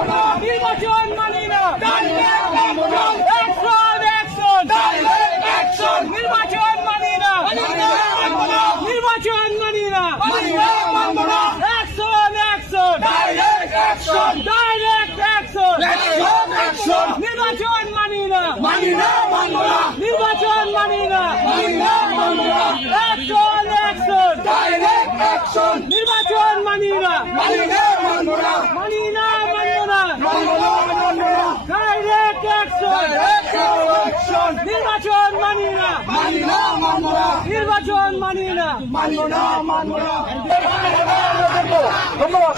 নির্বাচন মানি না, অ্যাকশন নির্বাচন মানি না, নির্বাচন মানি না, অ্যাকশন ডাইরেক্ট অ্যাকশন নির্বাচন মানি না, নির্বাচন মানি না, অ্যাকশন নির্বাচন মানি না, মানি না, ডাইরেক্ট অ্যাকশন নির্বাচন মানি না, নির্বাচন মানি না, ধন্যবাদ।